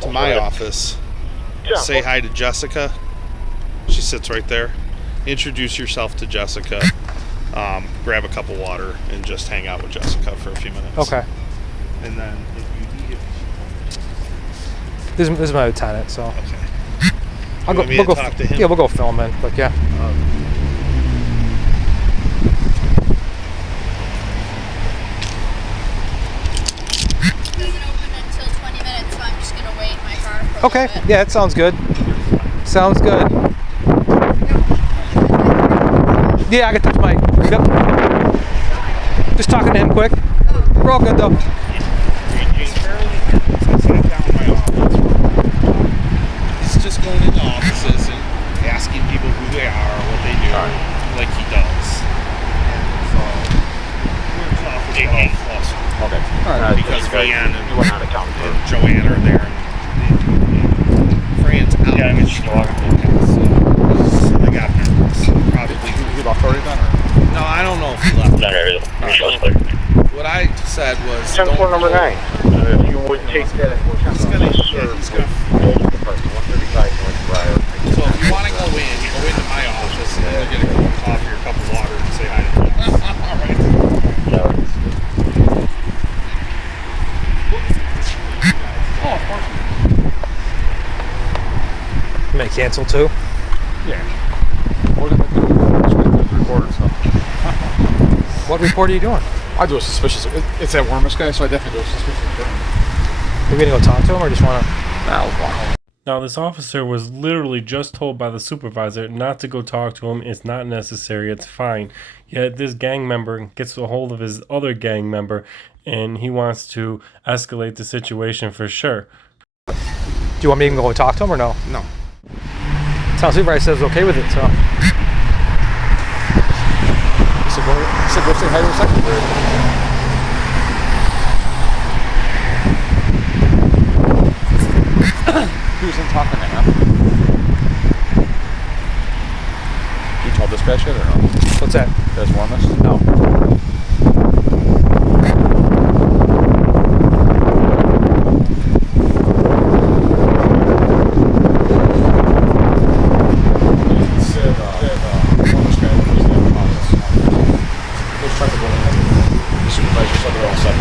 to my office, say hi to Jessica. She sits right there. Introduce yourself to Jessica. Grab a cup of water and just hang out with Jessica for a few minutes. Okay. And then if you need This is my lieutenant, so. Okay. I'll want me to talk to him? Yeah, we'll go film in, but yeah. Doesn't open until 20 minutes, so I'm just gonna wait in my car for a Okay. little bit. Yeah, that sounds good. Sounds good. Yeah, I can touch Mike. Yep. Just talking to him quick. We're all good though. He's just going into offices and asking people who they are, what they do, like he does. So, we're in office close. Okay. Because Vianne and went out of town. Joanne are there. And Fran's out. Yeah, I mean, she's so they got nervous. Probably. He left already then, or? No, I don't know if he left. What I said was. 10-4 number 9. If you would take that. He's gonna hold the department, 135 North Briar. So if you want to go into my office and then get a cup of coffee or a cup of water and say hi to me. All right. Oh, of course. You may cancel too. Yeah. We're going to do report and stuff. What report are you doing? I do a suspicious. It's that Wormus guy, so I definitely do a suspicious report. Are we gonna go talk to him or just wanna? Now, this officer was literally just told by the supervisor not to go talk to him. It's not necessary. It's fine. Yet this gang member gets a hold of his other gang member, and he wants to escalate the situation for sure. Do you want me to go and talk to him or no? No. Town supervisor says okay with it, so. He said go say hi to the secretary. He was in talking to him. You told dispatch yet or no? What's that? That's Wormus? No. He said Wormus guy was in the office. He was trying to go in. The supervisor said they're all set.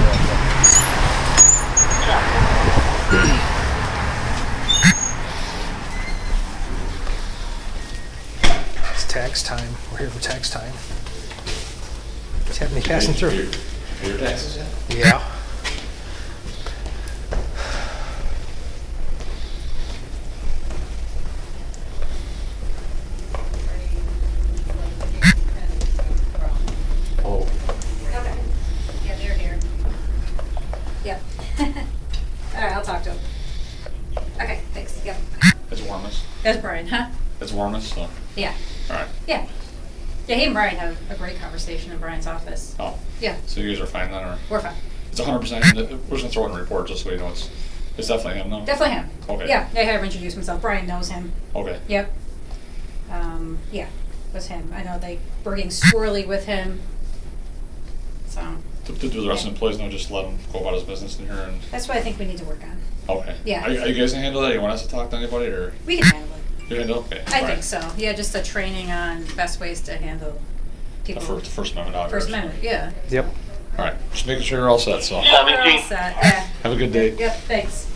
Tax time. We're here for tax time. Just have me passing through. Your taxes yet? Yeah. Brian, huh? It's warmest, so. Yeah. Alright. Yeah. Yeah, he and Brian have a great conversation in Brian's office. Oh. Yeah. So you guys are fine then, or? We're fine. It's 100%, we're just gonna throw it in the report just so you know it's definitely him, no? Definitely him. Okay. Yeah, I have introduced myself. Brian knows him. Okay. Yep. Yeah, it was him. I know they were getting squirrely with him. So. Do the rest of the employees know, just let him go about his business in here and? That's what I think we need to work on. Okay. Yeah. Are you guys gonna handle that? You want us to talk to anybody, or? We can handle it. You handle it? Okay. I think so. Yeah, just a training on best ways to handle people. The First Amendment auditors. First Amendment, yeah. Yep. All right, just making sure you're all set, so. Yeah, we're all set, yeah. Have a good day. Yep, thanks.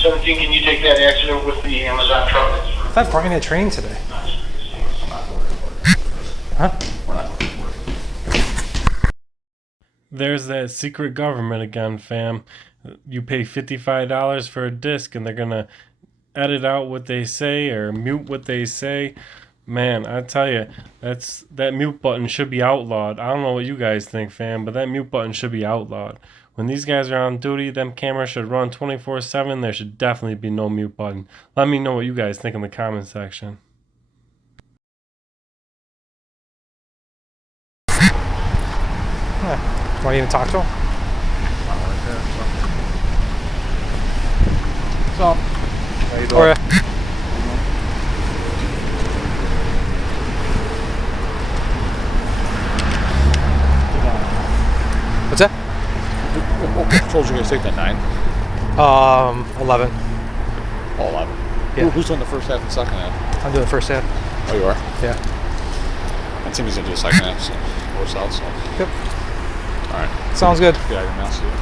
17, can you take that accident with the Amazon truck? I thought Brian had training today. Huh? There's that secret government again, fam. You pay $55 for a disc and they're gonna edit out what they say or mute what they say. Man, I tell you, that mute button should be outlawed. I don't know what you guys think, fam, but that mute button should be outlawed. When these guys are on duty, them cameras should run 24/7. There should definitely be no mute button. Let me know what you guys think in the comment section. Yeah. Want to even talk to him? So, how you doing? What's that? What patrols you guys take that 9? 11. Oh, 11. Yeah. Who's doing the first half and second half? I'm doing the first half. Oh, you are? Yeah. My team is going to do the second half, so we're south, so. Yep. Alright. Sounds good. Yeah, I can now see it.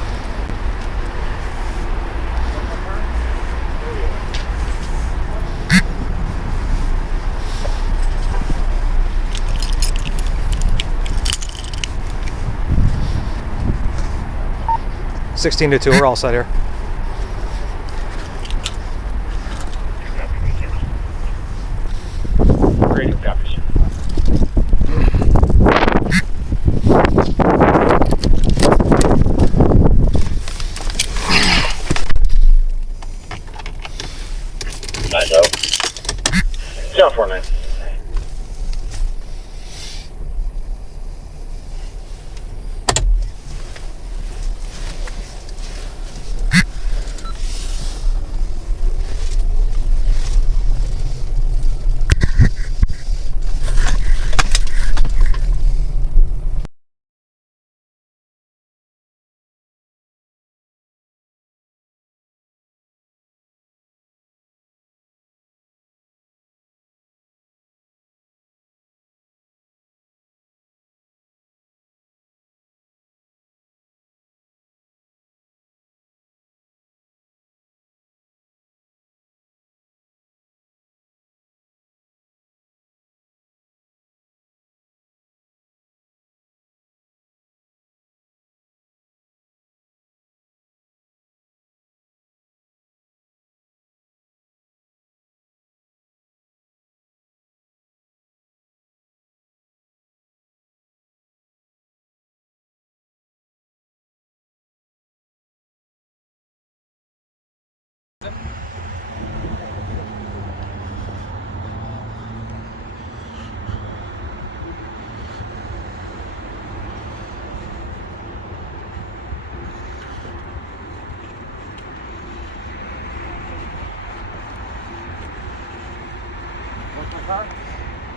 $16 to 2, we're all set here. Radio copies. Nice out. 749.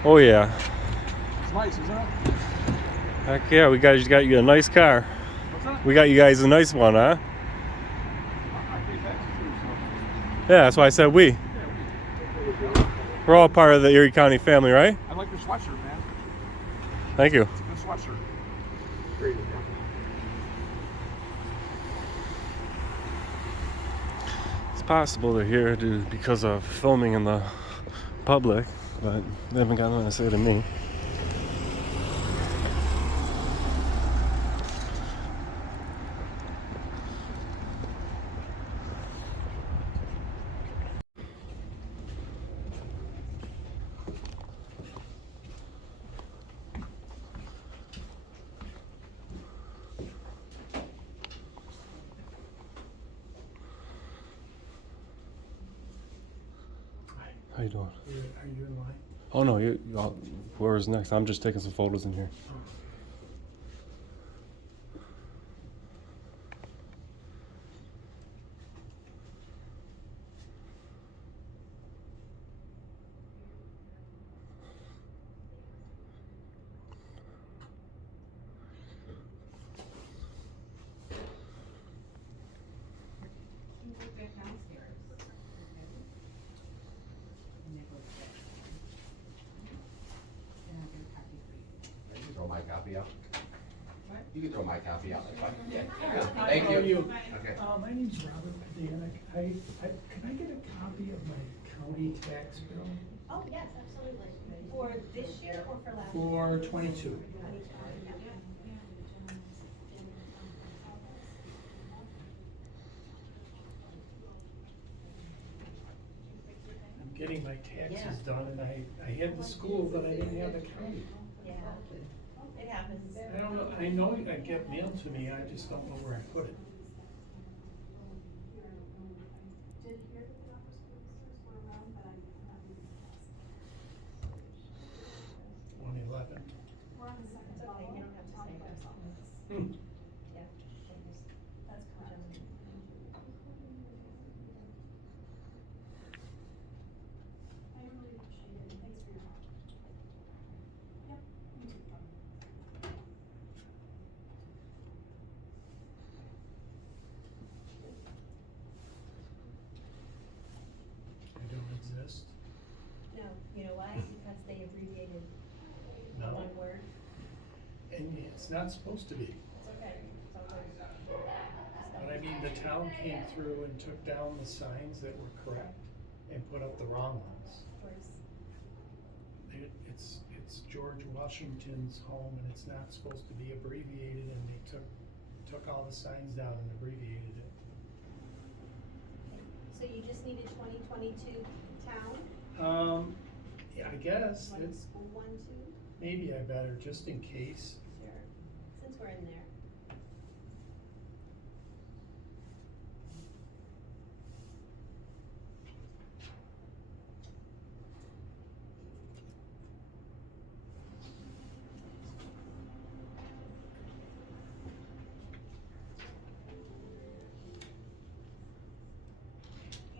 Oh yeah. It's nice, isn't it? Heck yeah, we got you a nice car. What's that? We got you guys a nice one, huh? Yeah, that's why I said we. We're all part of the Erie County family, right? I like your sweatshirt, man. Thank you. It's a good sweatshirt. Great. It's possible they're here because of filming in the public, but they haven't got nothing to say to me. How you doing? Are you in line? Oh no, whoever's next. I'm just taking some photos in here. Throw my copy out. You can throw my copy out. That's fine. Yeah. Thank you. Okay. My name's Robert Padanek. Can I get a copy of my county tax bill? Oh, yes, absolutely. For this year or for last For 22. I'm getting my taxes done, and I had the school, but I didn't have the county. Yeah, it happens. I don't know. I know I get mailed to me. I just don't know where I put it. We're on the second. It's okay, you don't have to say that. Yeah, that's fine. I really appreciate it. Thanks for your help. Yep. I don't exist. No, you know why? Because they abbreviated No. one word. And it's not supposed to be. It's okay. It's all good. But I mean, the town came through and took down the signs that were correct and put up the wrong ones. Of course. It's George Washington's home, and it's not supposed to be abbreviated, and they took all the signs down and abbreviated it. So you just need a 2022 town? Yeah, I guess. One school one too? Maybe I better, just in case. Sure. Since we're in there.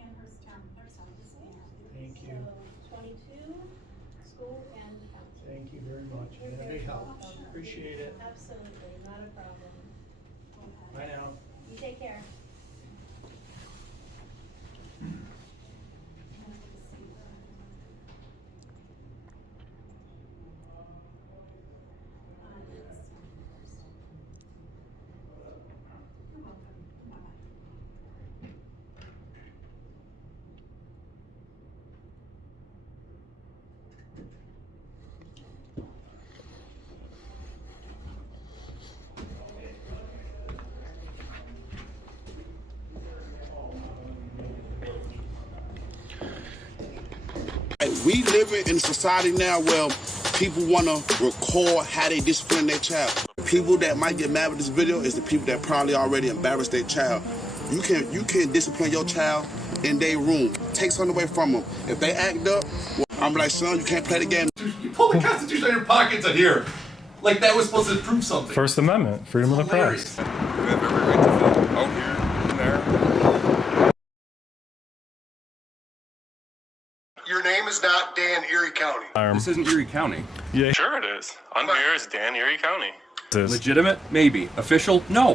Amherst Town Clerk's Office. Thank you. So 22, school and county. Thank you very much. You're You've been a very big help. welcome. Appreciate it. Absolutely, not a problem. Bye now. You take care. We live in a society now where people want to record how they discipline their child. People that might get mad with this video is the people that probably already embarrassed their child. You can discipline your child in their room. Take something away from them. If they act up, well, I'm like, son, you can't play the game. You pull the Constitution out of your pockets in here. Like that was supposed to prove something. First Amendment, freedom of the press. You have every right to film out here and there. Your name is not Dan, Erie County. This isn't Erie County. Yeah, sure it is. On here is Dan, Erie County. Legitimate? Maybe. Official? No.